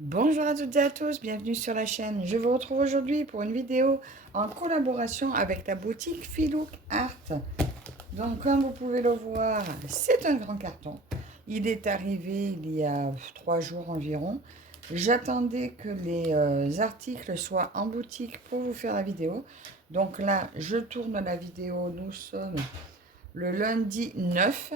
Bonjour à toutes et à tous, bienvenue sur la chaîne. Je vous retrouve aujourd'hui pour une vidéo en collaboration avec la boutique Filouk Art. Donc comme vous pouvez le voir, c'est un grand carton. Il est arrivé il y a 3 jours environ. J'attendais que les articles soient en boutique pour vous faire la vidéo. Donc là, je tourne la vidéo, nous sommes le lundi 9.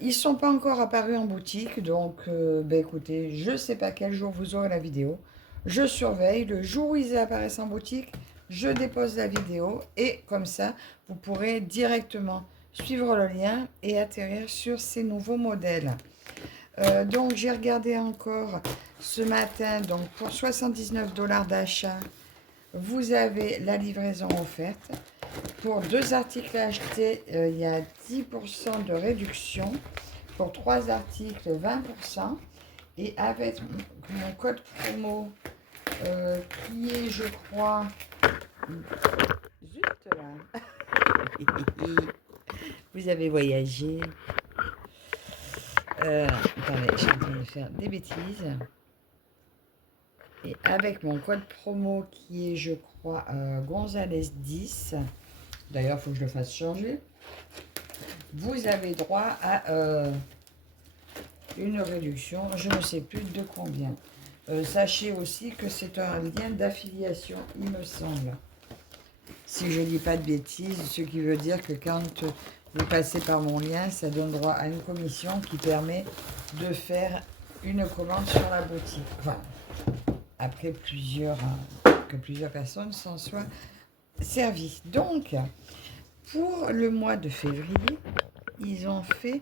Ils ne sont pas encore apparus en boutique, donc écoutez, je ne sais pas quel jour vous aurez la vidéo. Je surveille, le jour où ils apparaissent en boutique, je dépose la vidéo et comme ça, vous pourrez directement suivre le lien et atterrir sur ces nouveaux modèles. Donc j'ai regardé encore ce matin, donc pour 79 $ d'achat, vous avez la livraison offerte. Pour 2 articles achetés, il y a 10% de réduction. Pour 3 articles, 20%. Et avec mon code promo, qui est, je crois, juste là. Vous avez voyagé. Attendez, je suis en train de faire des bêtises. Et avec mon code promo qui est, je crois, Gonzalez 10. D'ailleurs, il faut que je le fasse changer. Vous avez droit à une réduction, je ne sais plus de combien. Sachez aussi que c'est un lien d'affiliation, il me semble. Si je ne dis pas de bêtises, ce qui veut dire que quand vous passez par mon lien, ça donne droit à une commission qui permet de faire une commande sur la boutique. Enfin, après que plusieurs personnes s'en soient servies. Donc, pour le mois de février, ils ont fait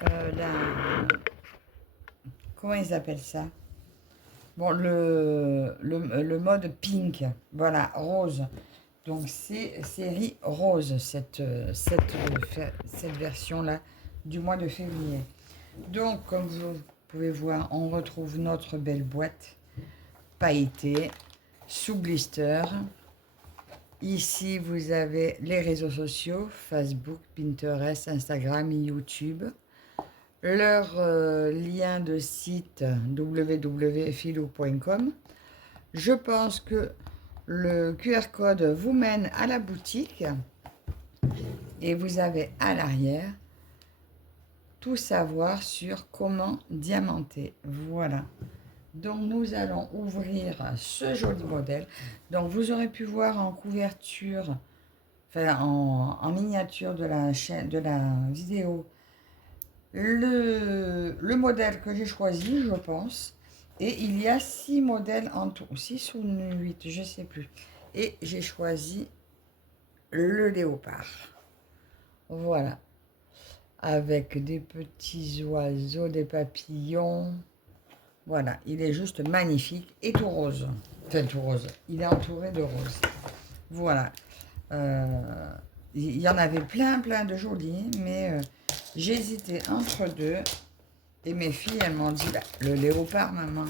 la... Comment ils appellent ça? Bon, le mode pink, voilà, rose. Donc, c'est série rose, cette version-là du mois de février. Donc, comme vous pouvez voir, on retrouve notre belle boîte pailletée, sous blister. Ici, vous avez les réseaux sociaux, Facebook, Pinterest, Instagram et YouTube. Leur lien de site www.philo.com. Je pense que le QR code vous mène à la boutique et vous avez à l'arrière tout savoir sur comment diamanter. Voilà. Donc nous allons ouvrir ce joli modèle. Donc vous aurez pu voir en couverture, enfin en miniature de la chaîne, de la vidéo, le modèle que j'ai choisi, je pense. Et il y a 6 modèles en tout, 6 ou 8, je ne sais plus. Et j'ai choisi le léopard. Voilà. Avec des petits oiseaux, des papillons. Voilà, il est juste magnifique et tout rose. Enfin, tout rose. Il est entouré de rose. Voilà. Il y en avait plein de jolis, mais j'ai hésité entre deux. Et mes filles, elles m'ont dit, bah, le léopard, maman.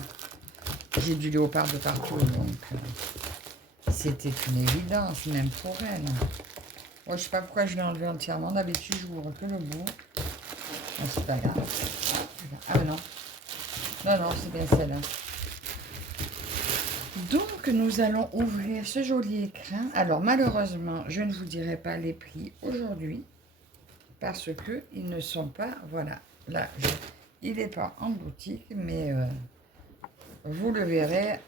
J'ai du léopard de partout, donc c'était une évidence, même pour elles. Moi, je sais pas pourquoi je l'ai enlevé entièrement. D'habitude, je n'ouvre que le bout. Ah, c'est pas grave. Ah non. Non, c'est bien celle-là. Donc, nous allons ouvrir ce joli écrin. Alors, malheureusement, je ne vous dirai pas les prix aujourd'hui parce que ils ne sont pas... Voilà. Là, il n'est pas en boutique, mais vous le verrez.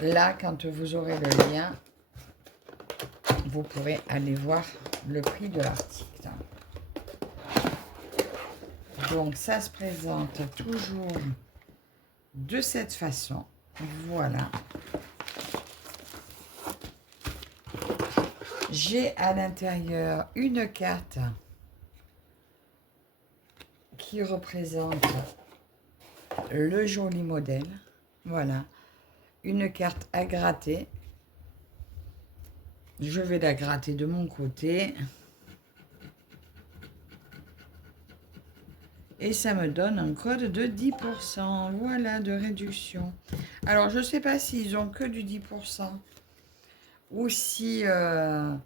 Là, quand vous aurez le lien, vous pourrez aller voir le prix de l'article. Donc, ça se présente toujours de cette façon. Voilà. J'ai à l'intérieur une carte qui représente le joli modèle. Voilà. Une carte à gratter. Je vais la gratter de mon côté. Et ça me donne un code de 10%. Voilà, de réduction. Alors, je ne sais pas s'ils ont que du 10%. Ou si... je ne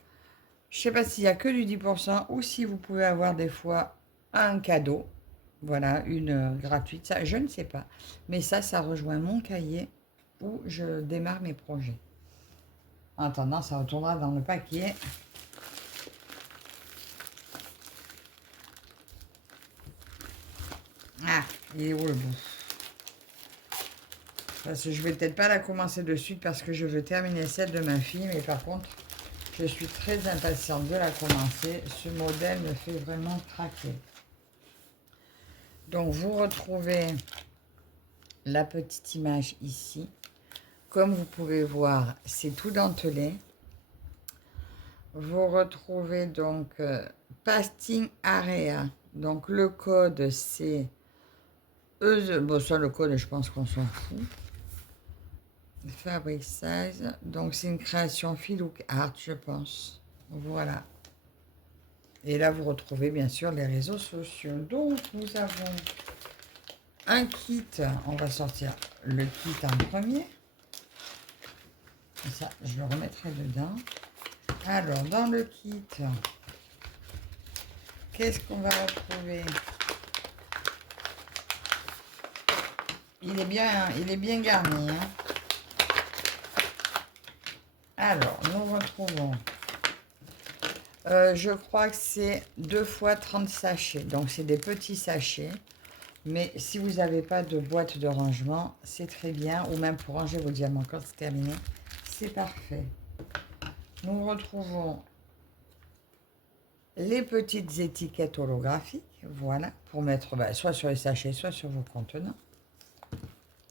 sais pas s'il y a que du 10%. Ou si vous pouvez avoir des fois un cadeau. Voilà, une gratuite. Ça, je ne sais pas. Mais ça rejoint mon cahier où je démarre mes projets. En attendant, ça retournera dans le paquet. Ah, il est où le bout? Parce que je vais peut-être pas la commencer de suite parce que je veux terminer celle de ma fille. Mais par contre, je suis très impatiente de la commencer. Ce modèle me fait vraiment craquer. Donc, vous retrouvez la petite image ici. Comme vous pouvez voir, c'est tout dentelé. Vous retrouvez donc Pasting Area. Donc, le code, c'est... Bon, ça, le code, je pense qu'on s'en fout. Fabric Size. Donc, c'est une création Filook Art, je pense. Voilà. Et là, vous retrouvez bien sûr les réseaux sociaux. Donc, nous avons un kit. On va sortir le kit en premier. Et ça, je le remettrai dedans. Alors, dans le kit, qu'est-ce qu'on va retrouver? Il est bien garni. Hein. Alors, nous retrouvons... je crois que c'est 2 fois 30 sachets. Donc, c'est des petits sachets. Mais si vous n'avez pas de boîte de rangement, c'est très bien. Ou même pour ranger vos diamants quand c'est terminé, c'est parfait. Nous retrouvons les petites étiquettes holographiques. Voilà, pour mettre soit sur les sachets, soit sur vos contenants.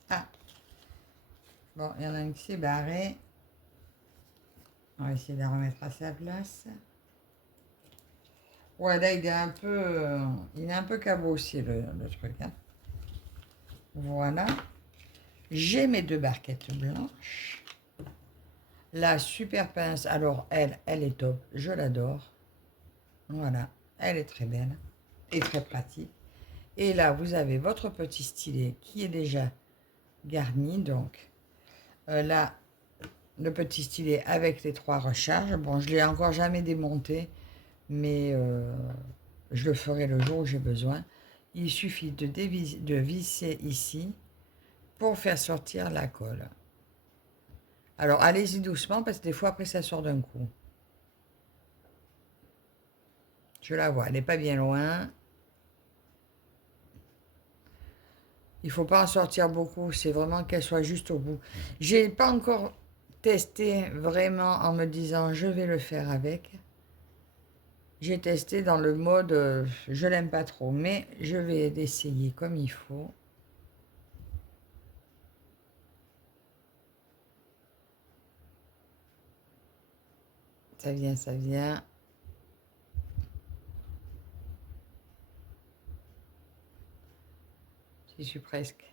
Ah, bon, il y en a une qui s'est barrée. On va essayer de la remettre à sa place. Ouais, là, il est un peu cabossé, le truc. Hein. Voilà. J'ai mes 2 barquettes blanches. La super pince, alors elle est top. Je l'adore. Voilà. Elle est très belle et très pratique. Et là, vous avez votre petit stylet qui est déjà garni. Donc, là, le petit stylet avec les 3 recharges. Bon, je ne l'ai encore jamais démonté, mais je le ferai le jour où j'ai besoin. Il suffit de visser ici pour faire sortir la colle. Alors, allez-y doucement parce que des fois, après, ça sort d'un coup. Je la vois, elle n'est pas bien loin. Il ne faut pas en sortir beaucoup, c'est vraiment qu'elle soit juste au bout. J'ai pas encore testé vraiment en me disant je vais le faire avec. J'ai testé dans le mode je l'aime pas trop, mais je vais l'essayer comme il faut. Ça vient, ça vient. J'y suis presque.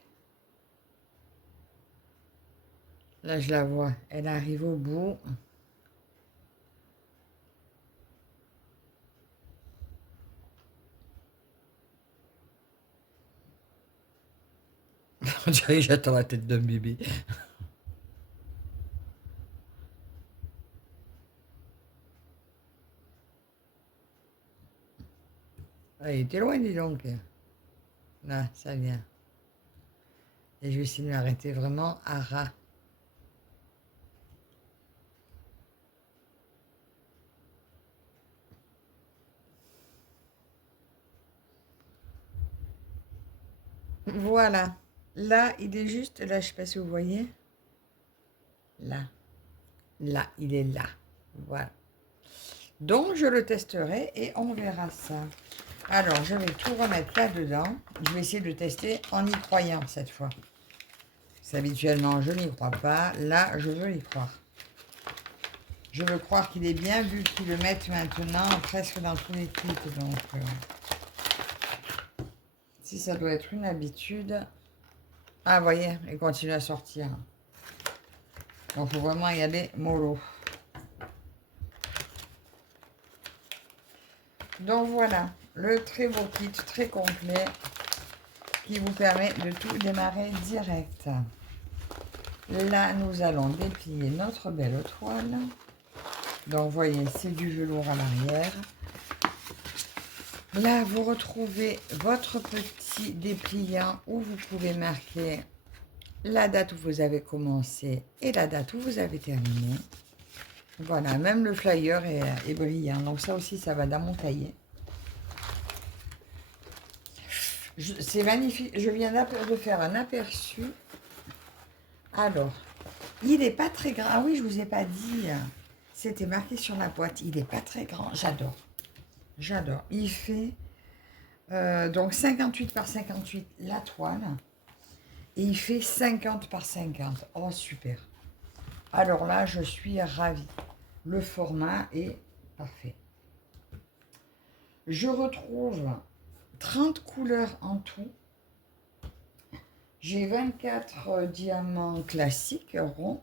Là, je la vois. Elle arrive au bout. On dirait que j'attends la tête d'un bébé. Ah, il était loin, dis donc. Là, ça vient. Et je vais essayer de m'arrêter vraiment à ras. Voilà. Là, il est juste, là, je ne sais pas si vous voyez. Là. Là, il est là. Voilà. Donc, je le testerai et on verra ça. Alors, je vais tout remettre là-dedans. Je vais essayer de tester en y croyant cette fois. C'est habituellement, je n'y crois pas. Là, je veux y croire. Je veux croire qu'il est bien vu qu'ils le mettent maintenant presque dans tous les kits. Donc, si ça doit être une habitude... Ah, vous voyez, il continue à sortir. Donc, il faut vraiment y aller mollo. Donc, voilà, le très beau kit, très complet, qui vous permet de tout démarrer direct. Là, nous allons déplier notre belle toile. Donc, vous voyez, c'est du velours à l'arrière. Là, vous retrouvez votre petit dépliant où vous pouvez marquer la date où vous avez commencé et la date où vous avez terminé. Voilà, même le flyer est brillant. Donc ça aussi, ça va dans mon cahier. C'est magnifique. Je viens de faire un aperçu. Alors, il n'est pas très grand. Ah oui, je ne vous ai pas dit. C'était marqué sur la boîte. Il n'est pas très grand. J'adore. J'adore. Il fait donc 58 par 58 la toile. Et il fait 50 par 50. Oh, super. Alors là, je suis ravie. Le format est parfait. Je retrouve 30 couleurs en tout. J'ai 24 diamants classiques, ronds.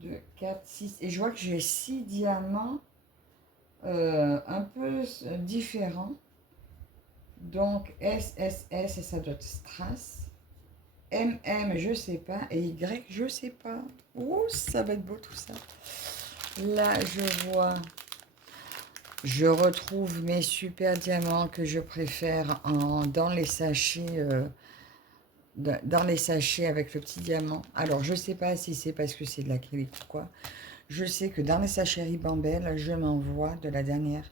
2, 4, 6. Et je vois que j'ai 6 diamants un peu différents. Donc S, S, S, et ça doit être Strass. M, M, je sais pas. Et Y, je sais pas. Oh, ça va être beau tout ça. Là, je retrouve mes super diamants que je préfère dans les sachets. Dans les sachets avec le petit diamant. Alors, je sais pas si c'est parce que c'est de l'acrylique ou quoi. Je sais que dans les sachets Ribambelle, je m'envoie de la dernière.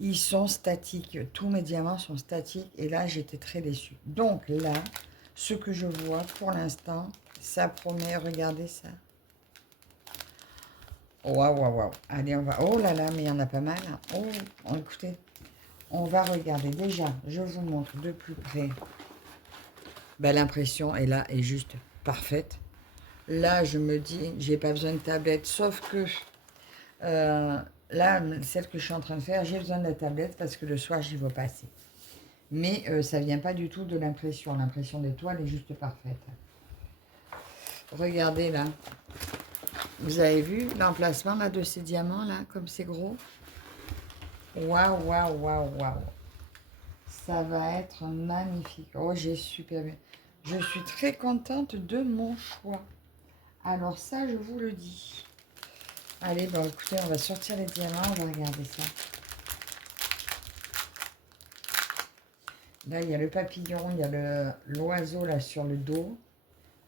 Ils sont statiques. Tous mes diamants sont statiques. Et là, j'étais très déçue. Donc là, ce que je vois pour l'instant, ça promet. Regardez ça. Waouh, waouh, waouh. Allez, on va... Oh là là, mais il y en a pas mal. Oh, écoutez. On va regarder. Déjà, je vous montre de plus près. Ben, l'impression est là, est juste parfaite. Là, je me dis, j'ai pas besoin de tablette, sauf que là, celle que je suis en train de faire, j'ai besoin de la tablette parce que le soir, j'y vois pas assez. Mais ça vient pas du tout de l'impression. L'impression des toiles est juste parfaite. Regardez là. Vous avez vu l'emplacement là de ces diamants là, comme c'est gros. Waouh, waouh, waouh, waouh. Ça va être magnifique. Oh, j'ai super bien. Je suis très contente de mon choix. Alors ça, je vous le dis. Allez, bon, écoutez, on va sortir les diamants, on va regarder ça. Là, il y a le papillon, il y a l'oiseau là sur le dos.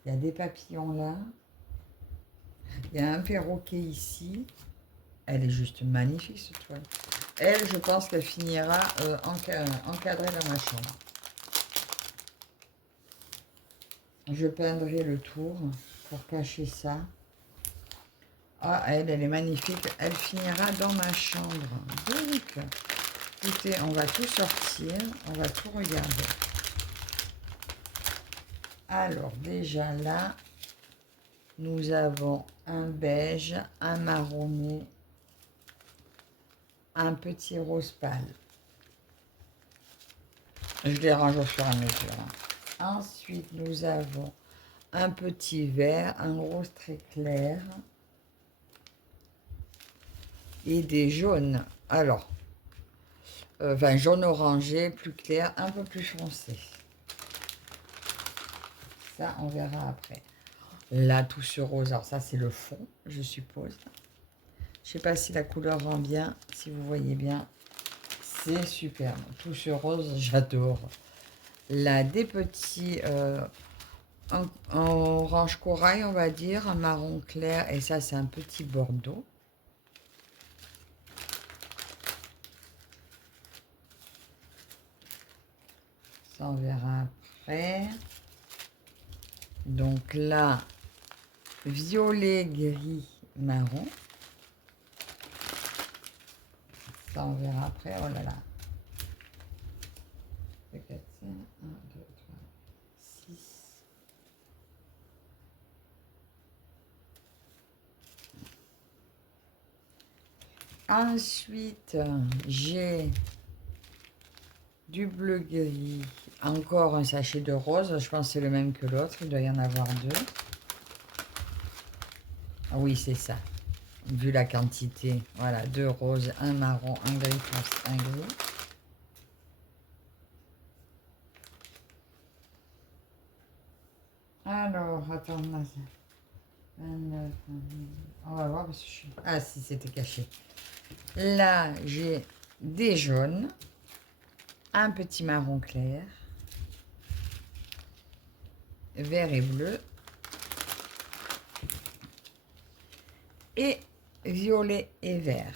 Il y a des papillons là. Il y a un perroquet ici. Elle est juste magnifique, cette toile. Elle, je pense qu'elle finira encadrée dans ma chambre. Je peindrai le tour pour cacher ça. Ah, elle est magnifique. Elle finira dans ma chambre. Donc, écoutez, on va tout sortir. On va tout regarder. Alors, déjà là, nous avons un beige, un marronné, un petit rose pâle. Je les range au fur et à mesure. Ensuite, nous avons un petit vert, un rose très clair et des jaunes. Alors, enfin, jaune orangé, plus clair, un peu plus foncé. Ça, on verra après. Là, tout ce rose, alors ça, c'est le fond, je suppose. Je sais pas si la couleur rend bien, si vous voyez bien. C'est superbe. Tout ce rose, j'adore. Là, des petits en orange corail, on va dire, un marron clair. Et ça, c'est un petit bordeaux. Ça, on verra après. Donc là, violet, gris, marron. Ça, on verra après. Oh là là. 2, 4, 5, 1, 2, 3, 6. Ensuite, j'ai du bleu gris. Encore un sachet de rose. Je pense que c'est le même que l'autre. Il doit y en avoir deux. Ah oui, c'est ça. Vu la quantité. Voilà, deux roses, un marron, un gris foncé, un gris. Alors, attends, 29, on va voir parce que je suis... Ah si, c'était caché. Là, j'ai des jaunes. un petit marron clair, vert et bleu, et violet et vert.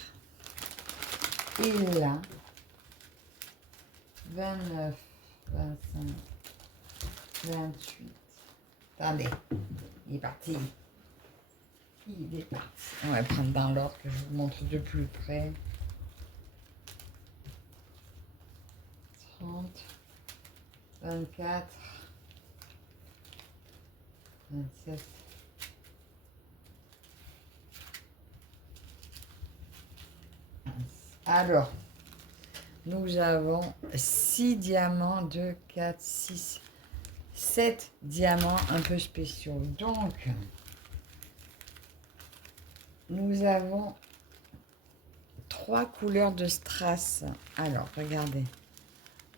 Et là, 29, 25, 28. Attendez, il est parti. Il est parti. On va prendre dans l'ordre que je vous montre de plus près. 30, 24, 27. Alors, nous avons 6 diamants, 2, 4, 6, 7 diamants un peu spéciaux. Donc, nous avons 3 couleurs de strass. Alors, regardez.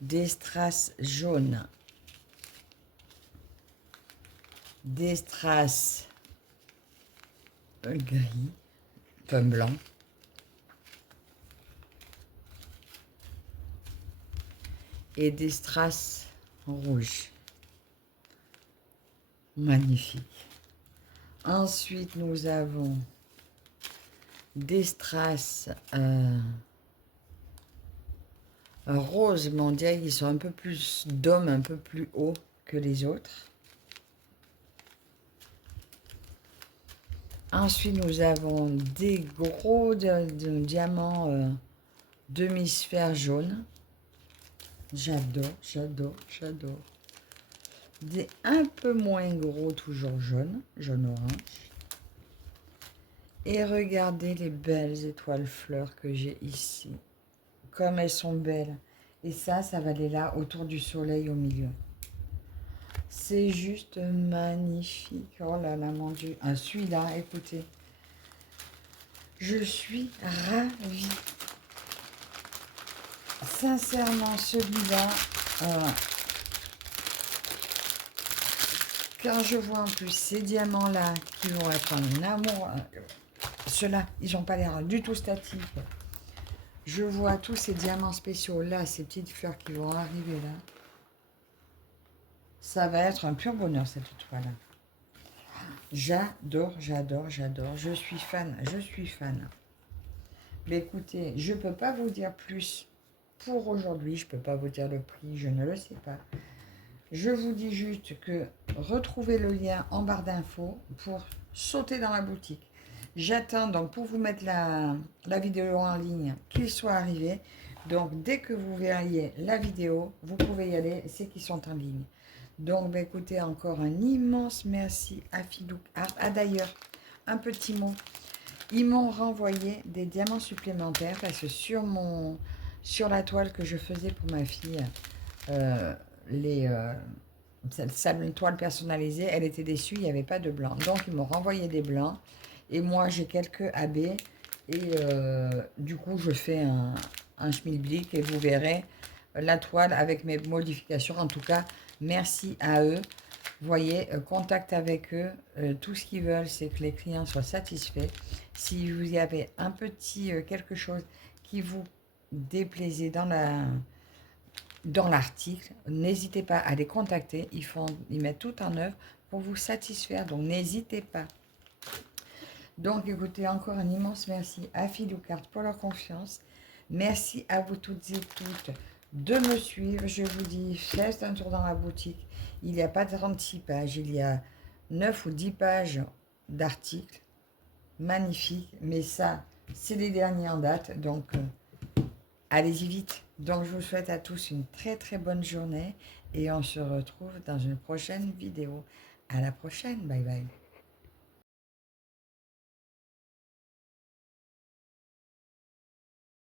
Des strass jaunes. Des strass gris, enfin blanc. Et des strass rouges. Magnifique. Ensuite, nous avons des strass roses, mais on dirait qu'ils sont un peu plus d'hommes, un peu plus hauts que les autres. Ensuite, nous avons des gros de diamants demi-sphère jaune. J'adore, j'adore, j'adore. Des un peu moins gros, toujours jaune, jaune-orange. Et regardez les belles étoiles fleurs que j'ai ici. Comme elles sont belles. Et ça va aller là, autour du soleil au milieu. C'est juste magnifique. Oh là là, mon Dieu. Ah, celui-là, écoutez. Je suis ravie. Sincèrement, celui-là, quand je vois en plus ces diamants-là qui vont être en amour, ceux-là, ils n'ont pas l'air du tout statiques. Je vois tous ces diamants spéciaux là, ces petites fleurs qui vont arriver là. Ça va être un pur bonheur cette étoile-là. J'adore, j'adore, j'adore. Je suis fan, je suis fan. Mais écoutez, je ne peux pas vous dire plus pour aujourd'hui. Je ne peux pas vous dire le prix, je ne le sais pas. Je vous dis juste que retrouvez le lien en barre d'infos pour sauter dans la boutique. J'attends donc pour vous mettre la vidéo en ligne qu'il soit arrivé. Donc dès que vous verriez la vidéo, vous pouvez y aller, c'est qu'ils sont en ligne. Donc bah, écoutez, encore un immense merci à Filouk Art. Ah d'ailleurs, un petit mot. Ils m'ont renvoyé des diamants supplémentaires parce que sur la toile que je faisais pour ma fille, sa toile personnalisée, elle était déçue, il n'y avait pas de blanc. Donc, ils m'ont renvoyé des blancs. Et moi, j'ai quelques AB. Et du coup, je fais un schmilblick et vous verrez la toile avec mes modifications. En tout cas, merci à eux. Vous voyez, contact avec eux. Tout ce qu'ils veulent, c'est que les clients soient satisfaits. Si vous y avez un petit quelque chose qui vous déplaisait dans l'article, n'hésitez pas à les contacter. Ils mettent tout en œuvre pour vous satisfaire. Donc, n'hésitez pas. Donc, écoutez, encore un immense merci à Filouk Art pour leur confiance. Merci à vous toutes et toutes de me suivre. Je vous dis, faites un tour dans la boutique. Il n'y a pas 36 pages, il y a 9 ou 10 pages d'articles. Magnifiques. Mais ça, c'est les derniers en date. Donc, allez-y vite. Donc, je vous souhaite à tous une très très bonne journée. Et on se retrouve dans une prochaine vidéo. À la prochaine. Bye bye.